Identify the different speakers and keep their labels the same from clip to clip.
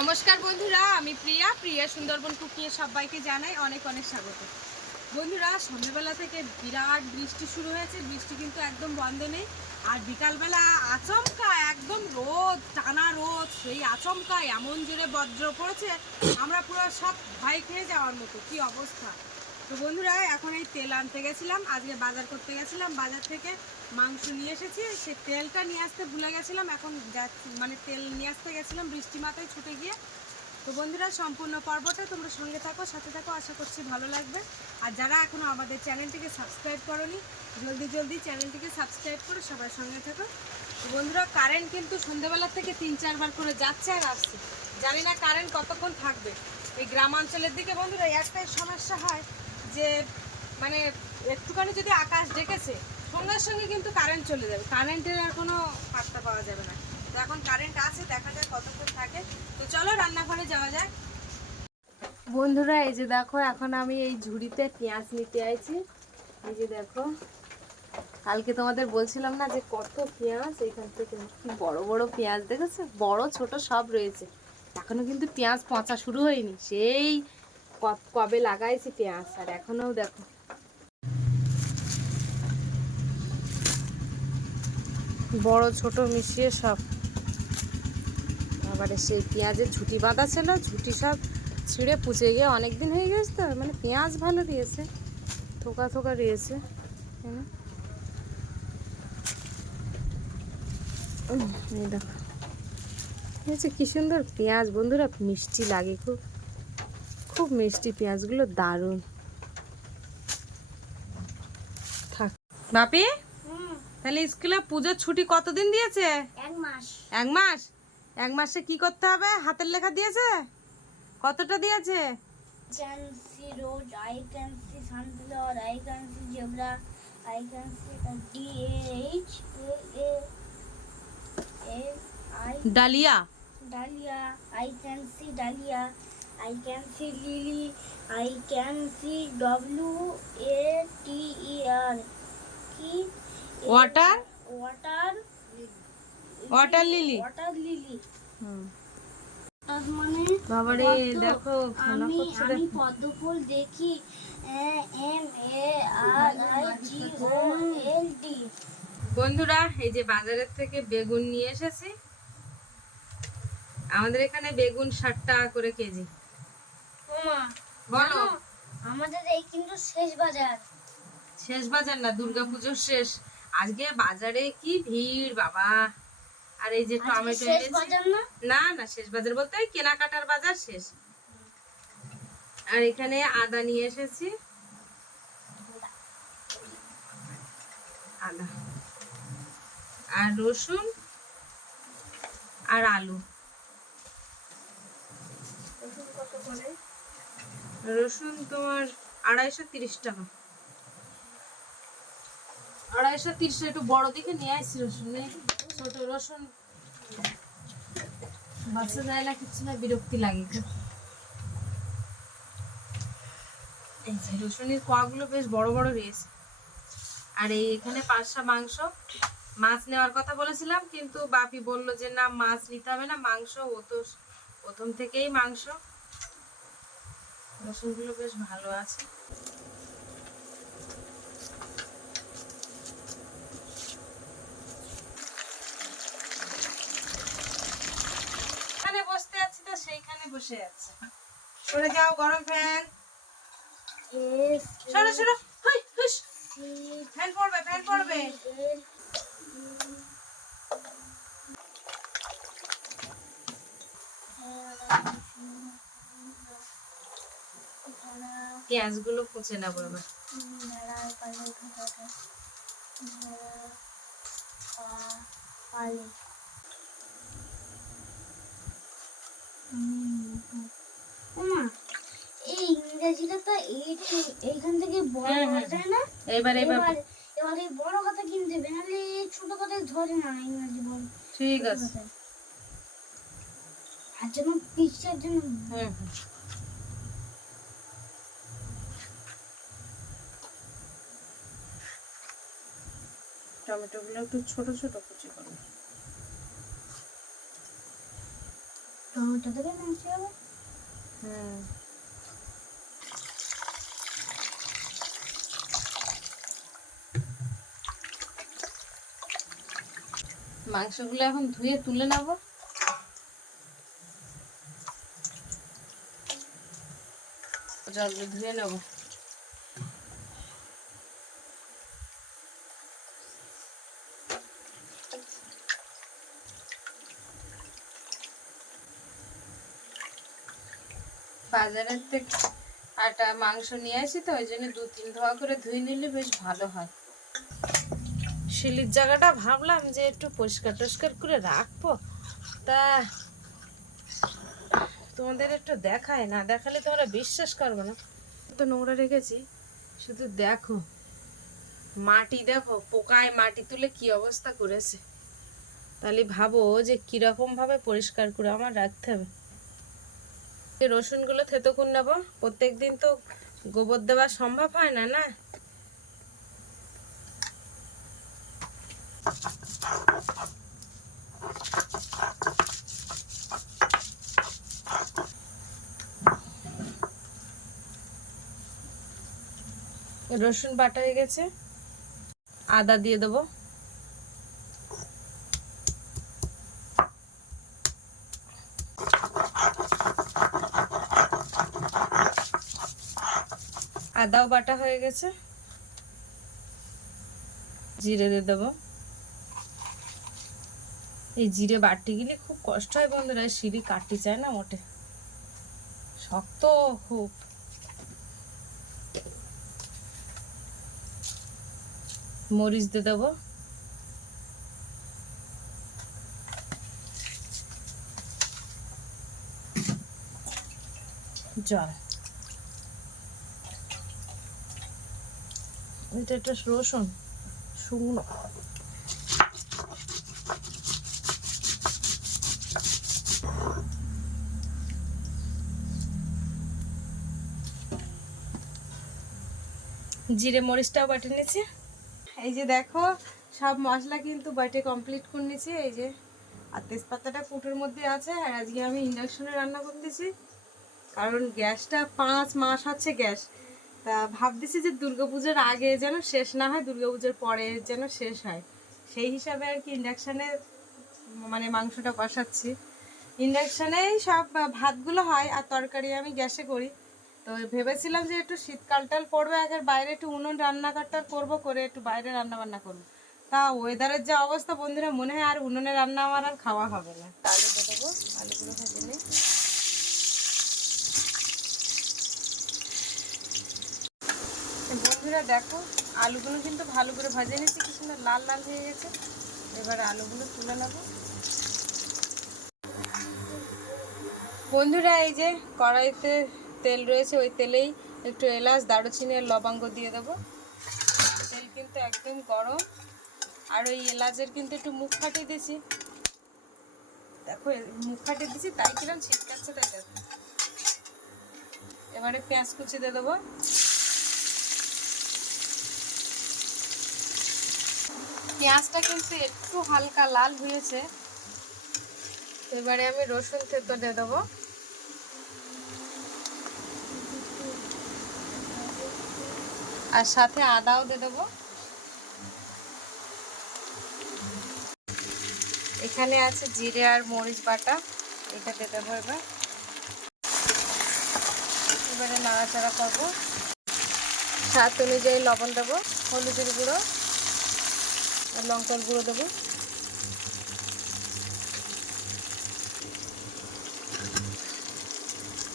Speaker 1: নমস্কার বন্ধুরা, আমি প্রিয়া। প্রিয়া সুন্দরবন কুকিয়ে সবাইকে জানাই অনেক অনেক স্বাগত। বন্ধুরা, সন্ধ্যেবেলা থেকে বিরাট বৃষ্টি শুরু হয়েছে। বৃষ্টি কিন্তু একদম বন্ধ নেই। আর বিকালবেলা আচমকা, একদম রোদ, টানা রোদ, সেই আচমকা এমন জোরে বজ্র পড়েছে, আমরা পুরো সব ভয় খেয়ে যাওয়ার মতো। কি অবস্থা? তো বন্ধুরা, এখন এই তেল আনতে গেছিলাম, আজকে বাজার করতে গেছিলাম। বাজার থেকে মাংস নিয়ে এসেছি সে তেলটা নিয়ে আসতে ভুলে গেছিলাম, এখন যাচ্ছি মানে তেল নিয়ে আসতে গেছিলাম বৃষ্টি মাথায় ছুটে গিয়ে। তো বন্ধুরা, সম্পূর্ণ পর্বটা তোমরা সঙ্গে থাকো, সাথে থাকো, আশা করছি ভালো লাগবে। আর যারা এখনও আমাদের চ্যানেলটিকে সাবস্ক্রাইব করনি, জলদি জলদি চ্যানেলটিকে সাবস্ক্রাইব করে সবার সঙ্গে থাকো। তো বন্ধুরা, কারেন্ট কিন্তু সন্ধ্যাবেলা থেকে তিন, চারবার করে যাচ্ছে আর আসছে। জানি না কারেন্ট কতক্ষণ থাকবে। এই গ্রামাঞ্চলের দিকে বন্ধুরা একটাই সমস্যা হয় যে মানে একটুখানি যদি আকাশ ডেকেছে সঙ্গে সঙ্গে কিন্তু কারেন্ট চলে যাবে। কারেন্টের আর কোনো পাত্তা পাওয়া যাবে না। তো এখন কারেন্ট আছে, দেখা যায় কতক্ষণ থাকে। তো চলো রান্নাঘরে যাওয়া যাক। বন্ধুরা, এই যে দেখো, এখন আমি এই ঝুড়িতে পেঁয়াজ নিতে আইছি। এই যে দেখো, কালকে তোমাদের বলছিলাম না যে কত পেঁয়াজ, এখান থেকে কি বড় বড় পেঁয়াজ দেখেছ? বড়, ছোট সব রয়েছে। এখনও কিন্তু পেঁয়াজ পচা শুরু হয়নি। সেই কবে লাগাইছি পেঁয়াজ, আর এখনও দেখো। বড়, ছোট মিশিয়ে সব। আবার সেই পেঁয়াজের ঝুটি বাঁধা ছিল ঝুটি সব ছিঁড়ে পুচে গিয়ে অনেক দিন হয়ে গেছে তো মানে পেঁয়াজ ভালো দিয়েছে, থোকা থোকা এই দেখো। হয়েছে কি সুন্দর পেঁয়াজ, বন্ধুরা মিষ্টি লাগে খুব। খুব মিষ্টি পেঁয়াজগুলো দারুণ। থাক। বাপি? তাহলে স্কুলে পূজার ছুটি কতদিন দিয়েছে?
Speaker 2: এক মাস।
Speaker 1: এক মাস? এক মাসে কি করতে হবে? হাতের লেখা দিয়েছে? কতটা দিয়েছে?
Speaker 2: জানসি rose I can see sunflower I can see zebra I can see D A H A A I
Speaker 1: dahlia.
Speaker 2: Dahlia I can see dahlia I can see lily I can see W A
Speaker 1: water
Speaker 2: water
Speaker 1: water lily
Speaker 2: water lily. তার মানে
Speaker 1: বাবারে দেখো
Speaker 2: আমি আমি
Speaker 1: দেখো।
Speaker 2: দেখি। M A R I G O L D.
Speaker 1: বন্ধুরা এই যে বাজারের থেকে বেগুন নিয়ে এসেছি। আমাদের এখানে বেগুন ষাট টাকা করে কেজি।
Speaker 2: ওমা
Speaker 1: বলো।
Speaker 2: আমাদের এই কিন্তু শেষ বাজার।
Speaker 1: শেষ বাজার না দুর্গাপুজোর শেষ। আজকে বাজারে কি ভিড় বাবা। আর এই যে টমেটো
Speaker 2: না?
Speaker 1: না শেষ বাজার বলতে কেনাকাটার বাজার শেষ। আর এখানে আদা নিয়ে এসেছি। আদা। আর রসুন। আর আলু। রসুন তোমার আড়াইশো তিরিশ টাকা। আড়াইশো একটু বড় নিয়ে আসছি রসুন ছোট রসুন। বাচ্চা না, কিছু না, বিরক্তি লাগে রসুনের বেশ বড় বড় রয়েছে। আর এই এখানে পাঁচটা মাংস। মাছ নেওয়ার কথা বলেছিলাম, কিন্তু বাপি বলল যে, না, মাছ নিতে হবে না, মাংস, ও তো প্রথম থেকেই মাংস। রসুনগুলো বেশ ভালো আছে এখানে বসতে আছি তো সেইখানে বসে আছে। সরে যাও গরম ফ্যান
Speaker 2: এস
Speaker 1: সরো সরো। হুই হুস
Speaker 2: সি
Speaker 1: ফ্যান পড়বে ফ্যান পড়বে।
Speaker 2: এল
Speaker 1: পেঁয়াজগুলো কুচে নেব এবার।
Speaker 2: পালে ওমা এই ইংরেজিটা তো এইটা এইখান থেকে বড়
Speaker 1: হুম, হুম।
Speaker 2: হয়ে যায় না
Speaker 1: এবার এবার
Speaker 2: এবার এবার এই বড় কথা কিনতে হবে নাহলে ছোট কথা ধরে না ইংরেজি বড়
Speaker 1: ঠিক আছে
Speaker 2: কথা। আর যেন পিকচার যেন
Speaker 1: হুম হুম। টমেটোগুলো একটু ছোট ছোট কুচি করো
Speaker 2: টমেটো মাংস হবে
Speaker 1: হুম মাংসগুলো এখন ধুয়ে তুলে নেব। ধুয়ে নেব। বাজারের থেকে আটা, মাংস নিয়ে আসি তো, ওই জন্য দু তিন ধোয়া করে ধুয়ে নিলে বেশ ভালো হয়। শিলির জায়গাটা ভাবলাম যে একটু পরিষ্কার টরিষ্কার করে রাখব। তা তোমাদের একটু দেখায়, না দেখালে তোমরা বিশ্বাস করবে না। তো নোংরা রেখেছি, শুধু দেখো। মাটি দেখো, পোকায় মাটি তুলে কি অবস্থা করেছে। তাহলে ভাবো যে কীরকম ভাবে পরিষ্কার করে আমার রাখতে হবে। রসুনগুলো থেতো করে নেব প্রত্যেক দিন তো গোবর দেওয়া সম্ভব হয় না না? রসুন বাটা হয়ে গেছে। আদা দিয়ে দেবো। আদাও বাটা হয়ে গেছে। জিরে দিয়ে দেবো। এই জিরে বাটতে গেলে খুব কষ্ট হয় বন্ধুরা সিঁড়ি কাটতে চায় না মোটে। শক্ত খুব। মরিচ দিয়ে দেবো। জল। এটা একটা রসুন, শুকনো। জিরে মরিচটাও বাটে নিয়েছি। এই যে দেখো, সব মশলা কিন্তু বাটে কমপ্লিট করে নিয়েছি। এই যে, আর তেজপাতাটা কুটোর মধ্যে আছে, আর আজকে আমি ইন্ডাকশনে রান্না করতেছি কারণ গ্যাসটা পাঁচ মাস হচ্ছে গ্যাস। তা ভাবতেছি যে দুর্গাপুজোর আগে যেন শেষ না হয়, দুর্গাপুজোর পরে যেন শেষ হয়। সেই হিসাবে আর কি ইন্ডাকশানে মানে মাংসটা কষাচ্ছি ইন্ডাকশানেই সব ভাতগুলো হয়, আর তরকারি আমি গ্যাসে করি। তো ভেবেছিলাম যে একটু শীতকালটাল পড়বে, আগে বাইরে একটু উনুন রান্নাঘরটা করব করে একটু বাইরে রান্না বান্না করব। তা ওয়েদারের যে অবস্থা, বন্ধুরা, মনে হয় আর উনুনে রান্না আমার আর খাওয়া হবে না। দেবো আলুগুলো ভেজে নিই। বন্ধুরা, দেখো, আলুগুলো কিন্তু ভালো করে ভাজে নিয়েছি, কি সুন্দর লাল লাল হয়ে গেছে। এবারে আলুগুলো তুলে নেব। বন্ধুরা, এই যে কড়াইতে তেল রয়েছে, ওই তেলেই একটু এলাচ, দারুচিনি আর লবঙ্গ দিয়ে দেবো। তেল কিন্তু একদম গরম। আর ওই এলাচের কিন্তু একটু মুখ ফাটিয়ে দিয়েছি। দেখো মুখ ফাটিয়ে দিয়েছি, তাই কিরম ছিটকাচ্ছে তাই দেখো। এবারে পেঁয়াজ কুচি দিয়ে দেবো। পেঁয়াজটা কিন্তু একটু হালকা লাল হয়েছে। এবারে আমি রসুন থেতো দিয়ে দেবো। আর সাথে আদাও দিয়ে দেবো। এখানে আছে জিরে আর মরিচ বাটা, এটা দিয়ে দেবো এবার। এবারে নাড়াচাড়া করব। স্বাদ অনুযায়ী লবণ দেবো, হলুদের গুঁড়ো, আর লঙ্কার গুঁড়ো দেবো।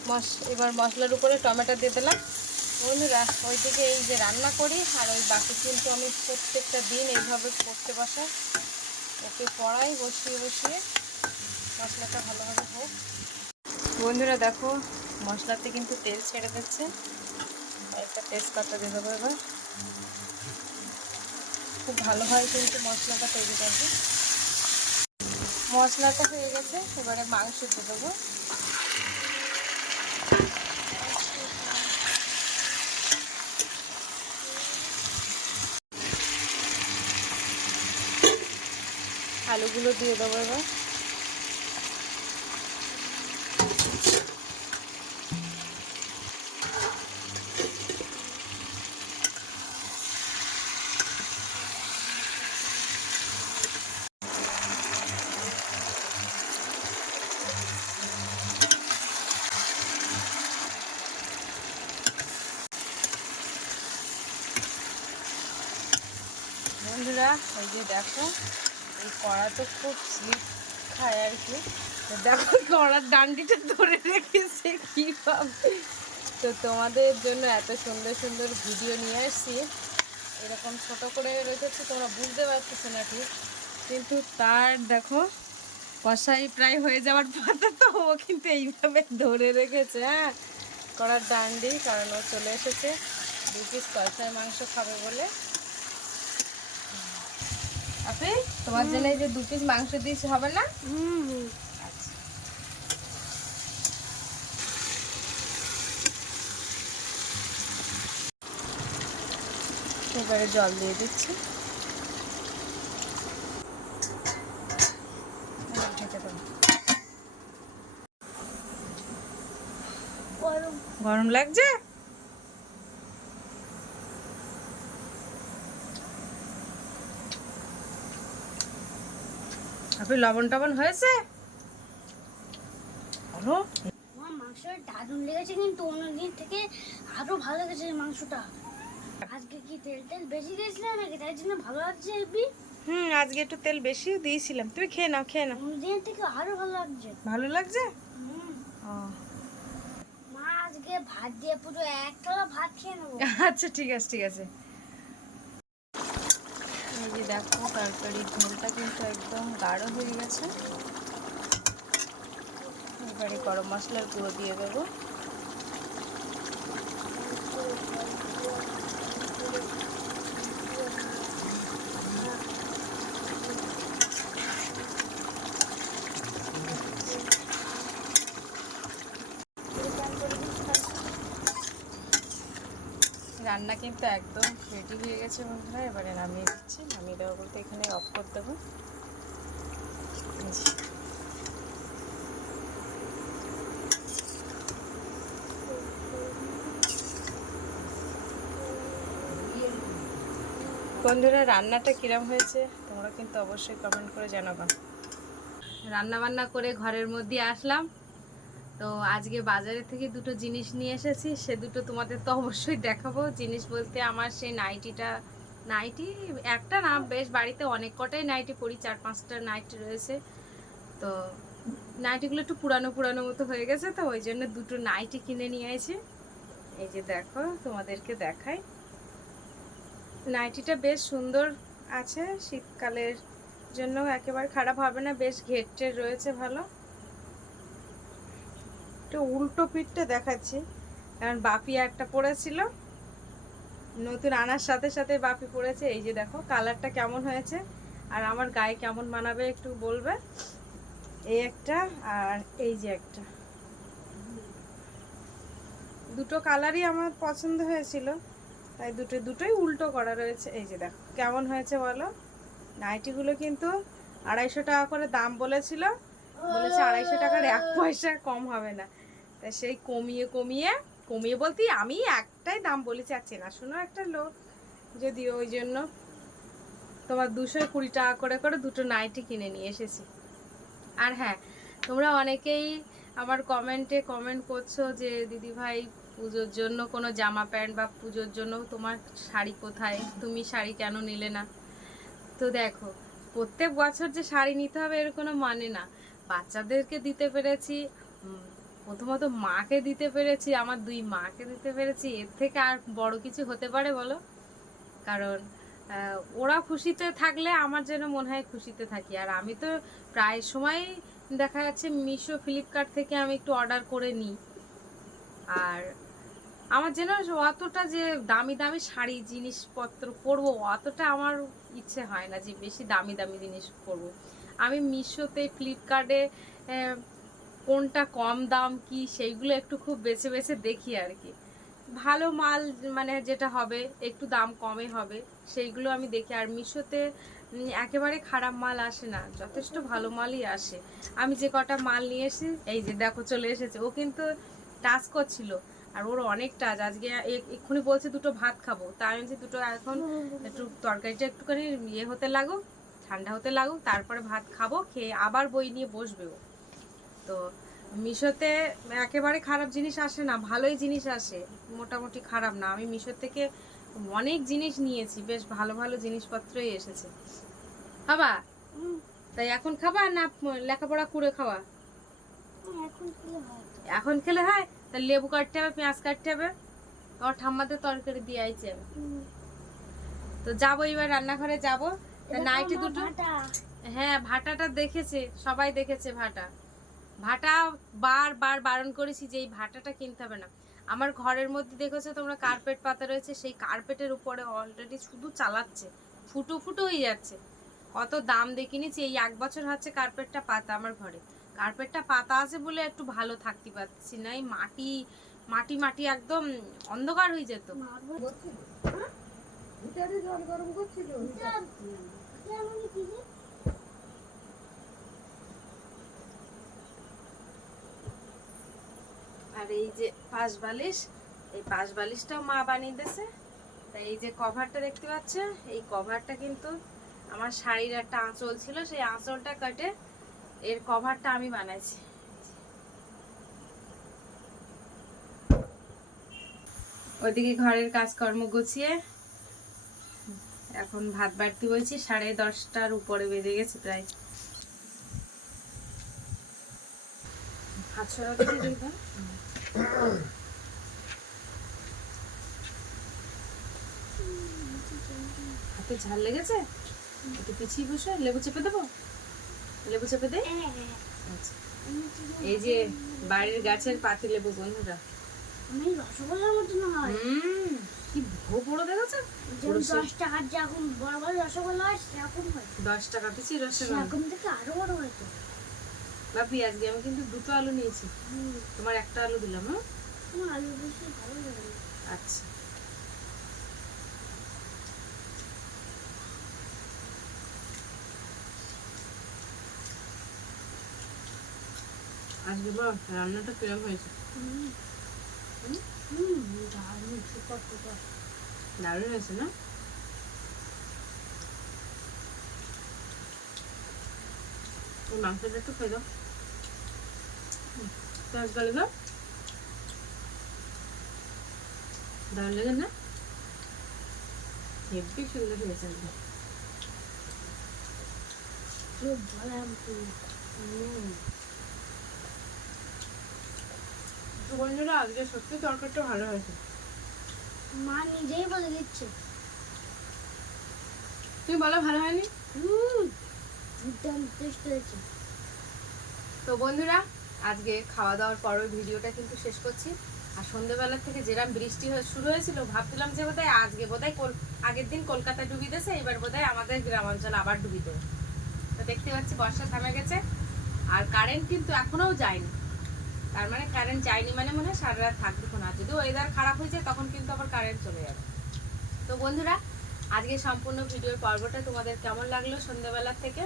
Speaker 1: মশ, এবার মশলার উপরে টমেটো দিয়ে দিলাম। বন্ধুরা ওই ওইদিকে এই যে রান্না করি, আর ওই বাকি কিন্তু আমি প্রত্যেকটা দিন এইভাবে করতে বসাই ওকে পড়াই বসিয়ে বসিয়ে মশলাটা ভালোভাবে হোক। বন্ধুরা দেখো, মশলাতে কিন্তু তেল ছেড়ে দিচ্ছে। একটা তেজপাতা দিয়ে দেবো এবার। খুব ভালোভাবে কিন্তু মশলাটা তৈরি করবে মশলাটা হয়ে গেছে, এবারে মাংস দিয়ে দেবো। আলুগুলো দিয়ে দেবো এবার। বন্ধুরা ওই যে দেখো কড়া তো খুব স্লিপ খায় আর কি। দেখো কড়ার ডান্ডিটা ধরে রেখেছে কীভাবে। তো তোমাদের জন্য এত সুন্দর সুন্দর ভিডিও নিয়ে আসছি। এরকম ছোট করে রেখেছি, তোমরা বুঝতে পারতেছো না ঠিক। কিন্তু তার দেখো কষাই প্রায় হয়ে যাওয়ার পথে তো ও কিন্তু এইভাবে ধরে রেখেছে হ্যাঁ। করার ডান্ডি, কারণ ও চলে এসেছে। দু কষাই মাংস খাবে বলে। আপনি তোমার জন্য এই যে দু পিস মাংস দিয়েছি হবে না? আচ্ছা। এবারে জল দিয়ে দিচ্ছি।
Speaker 2: গরম
Speaker 1: লাগছে? আপনি লবণ টবণ হয়েছে
Speaker 2: মাংসটা দারুণ লেগেছে কিন্তু অন্যদিন থেকে আরও ভালো লেগেছে মাংসটা। আজকে কি তেল তেল বেশি দিয়েছিলাম নাকি? তাই জন্য ভালো লাগছে এবি
Speaker 1: হুম আজকে একটু তেল বেশি দিয়েছিলাম। তুমি খেয়ে নাও খেয়ে নাও।
Speaker 2: অন্যদিন থেকে আরও ভালো লাগছে।
Speaker 1: ভালো লাগছে?
Speaker 2: মা আজকে ভাত দিয়ে পুরো এক থালা ভাত খেয়ে নেব।
Speaker 1: আচ্ছা ঠিক আছে ঠিক আছে। দেখো তরকারির ঝোলটা কিন্তু একদম গাঢ় হয়ে গেছে। এবারে গরম মশলার গুঁড়ো দিয়ে দেবো। রান্না কিন্তু একদম রেডি হয়ে গেছে বন্ধুরা, এবারে নামিয়ে দিচ্ছি। দেওয়া বলতে এখানে অফ করে দেবো। বন্ধুরা, রান্নাটা কিরম হয়েছে তোমরা কিন্তু অবশ্যই কমেন্ট করে জানাবা। রান্না বান্না করে ঘরের মধ্যে আসলাম। তো আজকে বাজারে থেকে দুটো জিনিস নিয়ে এসেছি, সে দুটো তোমাদের তো অবশ্যই দেখাবো। জিনিস বলতে আমার সেই নাইটিটা নাইটি, একটা না, বেশ বাড়িতে অনেক কটাই নাইটি পরি, চার পাঁচটা নাইটি রয়েছে। তো নাইটিগুলো একটু পুরানো পুরানো মতো হয়ে গেছে, তো ওই জন্য দুটো নাইটি কিনে নিয়ে এসেছি এই যে দেখো, তোমাদেরকে দেখাই। নাইটিটা বেশ সুন্দর আছে, শীতকালের জন্য একেবারে খারাপ হবে না, বেশ ঘেরটের রয়েছে ভালো। একটু উল্টো পিঠটা দেখাচ্ছি, কারণ বাপিয়া একটা পড়েছিল নতুন আনার সাথে সাথে বাপি পড়েছে। এই যে দেখো, কালারটা কেমন হয়েছে? আর আমার গায়ে কেমন মানাবে একটু বলবে? এই একটা আর এই যে একটা। দুটো কালারই আমার পছন্দ হয়েছিল। তাই দুটো, দুটোই উল্টো করা রয়েছে। এই যে দেখো, কেমন হয়েছে বলো? নাইটিগুলো কিন্তু আড়াইশো টাকা করে দাম বলেছিল। বলেছে আড়াইশো টাকার এক পয়সা কম হবে না। তা সেই কমিয়ে কমিয়ে কমিয়ে বলতে আমি একটাই দাম বলেছি আর চেনাশোনা একটা লোক। যদিও ওই জন্য তোমার দুশো কুড়ি টাকা করে করে দুটো নাইটি কিনে নিয়ে এসেছি। আর হ্যাঁ তোমরা অনেকেই আমার কমেন্টে কমেন্ট করছ যে, দিদি ভাই, পুজোর জন্য কোনো জামা প্যান্ট বা পুজোর জন্য তোমার শাড়ি কোথায়? তুমি শাড়ি কেন নিলে না? তো দেখো, প্রত্যেক বছর যে শাড়ি নিতে হবে এর কোনো মানে না। বাচ্চাদেরকে দিতে পেরেছি প্রথমত মাকে দিতে পেরেছি, আমার দুই মাকে দিতে পেরেছি। এর থেকে আর বড় কিছু হতে পারে বলো? কারণ ওরা খুশিতে থাকলে আমার যেন মনে হয় খুশিতে থাকি। আর আমি তো প্রায় সময় দেখা যাচ্ছে মিশো, ফ্লিপকার্ট থেকে আমি একটু অর্ডার করে নিই। আর আমার যেন অতটা যে দামি দামি শাড়ি, জিনিসপত্র পরবো, অতটা আমার ইচ্ছে হয় না যে বেশি দামি দামি জিনিস পরবো। আমি মিশোতে, ফ্লিপকার্টে কোনটা কম দাম, কি সেইগুলো একটু খুব বেছে বেছে দেখি আর কি। ভালো মাল মানে যেটা হবে, একটু দাম কমে হবে, সেইগুলো আমি দেখি। আর মিশোতে একেবারে খারাপ মাল আসে না, যথেষ্ট ভালো মালই আসে। আমি যে কটা মাল নিয়ে এসেছি এই যে দেখো চলে এসেছে, ও কিন্তু টাচ করছিল, আর ওর অনেক টাচ। আজকে এক্ষুনি বলছে দুটো ভাত খাব, তাই আমি দুটো এখন একটু তরকারিটা একটুখানি ইয়ে হতে লাগুক, ঠান্ডা হতে লাগুক, তারপরে ভাত খাব, খেয়ে আবার বই নিয়ে বসবে ও। তো মিশোতে একেবারে খারাপ জিনিস আসে না ভালোই জিনিস আসে মোটামুটি খারাপ না। আমি মিশো থেকে অনেক জিনিস নিয়েছি বেশ ভালো ভালো জিনিসপত্রই এসেছে। বাবা
Speaker 2: হুম,
Speaker 1: তাই এখন খাবা না লেখাপড়া করে খাওয়া?
Speaker 2: এখন
Speaker 1: এখন খেলে হয়? তা লেবু কাটতে হবে পেঁয়াজ কাটতে হবে? তোমার ঠাম্মাদের তরকারি দিয়ে আইছে তো যাব এবার রান্নাঘরে যাব। নাইটি দুটো
Speaker 2: ভাটা।
Speaker 1: হ্যাঁ ভাটাটা দেখেছে সবাই দেখেছে ভাটা। ভাটা বার বার বারণ করেছি যে এই ভাটাটা কিনতে হবে না। আমার ঘরের মধ্যে দেখেছ তোমরা কার্পেট পাতা রয়েছে সেই কার্পেটের উপরে অলরেডি শুধু চালাচ্ছে ফুটো ফুটো হয়ে যাচ্ছে। কত দাম দিয়ে কিনেছি এই এক বছর হচ্ছে কার্পেটটা পাতা আমার ঘরে। কার্পেটটা পাতা আছে বলে একটু ভালো থাকতে পারছি না এই মাটি মাটি মাটি একদম অন্ধকার হয়ে যেত।
Speaker 2: মারবো। এটা- এটা এমন কি রে?
Speaker 1: আর এই যে পাশ বালিশ, এই পাশ বালিশটাও মা বানিয়ে দিয়েছে। তাই এই যে কভারটা দেখতে পাচ্ছ, এই কভারটা কিন্তু আমার শাড়ির একটা আঁচল ছিল, সেই আঁচলটা কাটে এর কভারটা আমি বানাইছি। ওইদিকে ঘরের কাজকর্ম গুছিয়ে এখন ভাত বাড়তে বলছি, সাড়ে দশটার উপরে বেজে গেছে প্রায়। ভাত সরা হাতে ঝাল লেগেছে? একটু পিছিয়ে বসে লেবু চেপে দেবো? লেবু চেপে দে।
Speaker 2: হ্যাঁ, হ্যাঁ।
Speaker 1: আচ্ছা। এই যে বাড়ির গাছের পাতি লেবু বন্ধুরা
Speaker 2: রসগোল্লার মতন হয়
Speaker 1: হুম কি ভো বড় দেখেছ
Speaker 2: দশ টাকার যেরকম বড় বড় রসগোল্লা হয় সেরকম হয়।
Speaker 1: দশ টাকা পিছি রসগোল্লা।
Speaker 2: সেরকম থেকে আরও বড় হয় তো।
Speaker 1: বাপি আজকে আমি কিন্তু দুটো আলু নিয়েছি। তোমার একটা আলু দিলাম হ্যাঁ?
Speaker 2: আলু বেশি ভালো লাগে।
Speaker 1: আচ্ছা। আজকে বল রান্নাটা কিরম হয়েছে?
Speaker 2: দারুণ
Speaker 1: হয়েছে না? মাংসটা একটু খেয়ে দাও পেঁয়াজ গালি দাও দারুণ লেগে না? হেব্বি সুন্দর হয়েছে একদম। আজকে সত্যি তরকারিটা ভালো হয়েছে।
Speaker 2: মা নিজেই বলে দিচ্ছে।
Speaker 1: তুমি বলো ভালো হয়নি?
Speaker 2: হুম।
Speaker 1: তো বন্ধুরা, আজকে খাওয়া দাওয়ার পর ভিডিওটা কিন্তু শেষ করছি। আর সন্ধ্যেবেলা থেকে যেরকম বৃষ্টি শুরু হয়েছিল, ভাবছিলাম যে বোধহয় আজকে বোধহয় আগের দিন কলকাতা ডুবি দিয়েছে, এবার বোধহয় আমাদের গ্রাম অঞ্চল আবার ডুবি দেবে। তো দেখতে পাচ্ছি, বর্ষা থামে গেছে, আর কারেন্ট কিন্তু এখনও যায়নি। তার মানে কারেন্ট যায়নি মানে মনে হয় সারা রাত থাকবে না যদি ওয়েদার খারাপ হয়ে যায়, তখন কিন্তু আবার কারেন্ট চলে যাবে। তো বন্ধুরা, আজকে সম্পূর্ণ ভিডিওর পর্বটা তোমাদের কেমন লাগল সন্ধ্যেবেলার থেকে?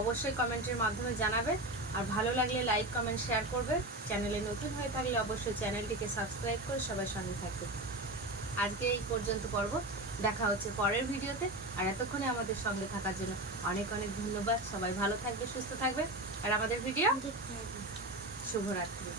Speaker 1: অবশ্যই কমেন্টের মাধ্যমে জানাবে আর ভালো লাগলে লাইক কমেন্ট শেয়ার করবে চ্যানেলে নতুন হয়ে থাকলে অবশ্যই চ্যানেলটিকে সাবস্ক্রাইব করে সবার সঙ্গে থাকবে আজকে এই পর্যন্ত পর্ব। দেখা হচ্ছে পরের ভিডিওতে। আর এতক্ষণে আমাদের সঙ্গে থাকার জন্য অনেক অনেক ধন্যবাদ। সবাই ভালো থাকবে সুস্থ থাকবে আর আমাদের ভিডিও? শুভরাত্রি।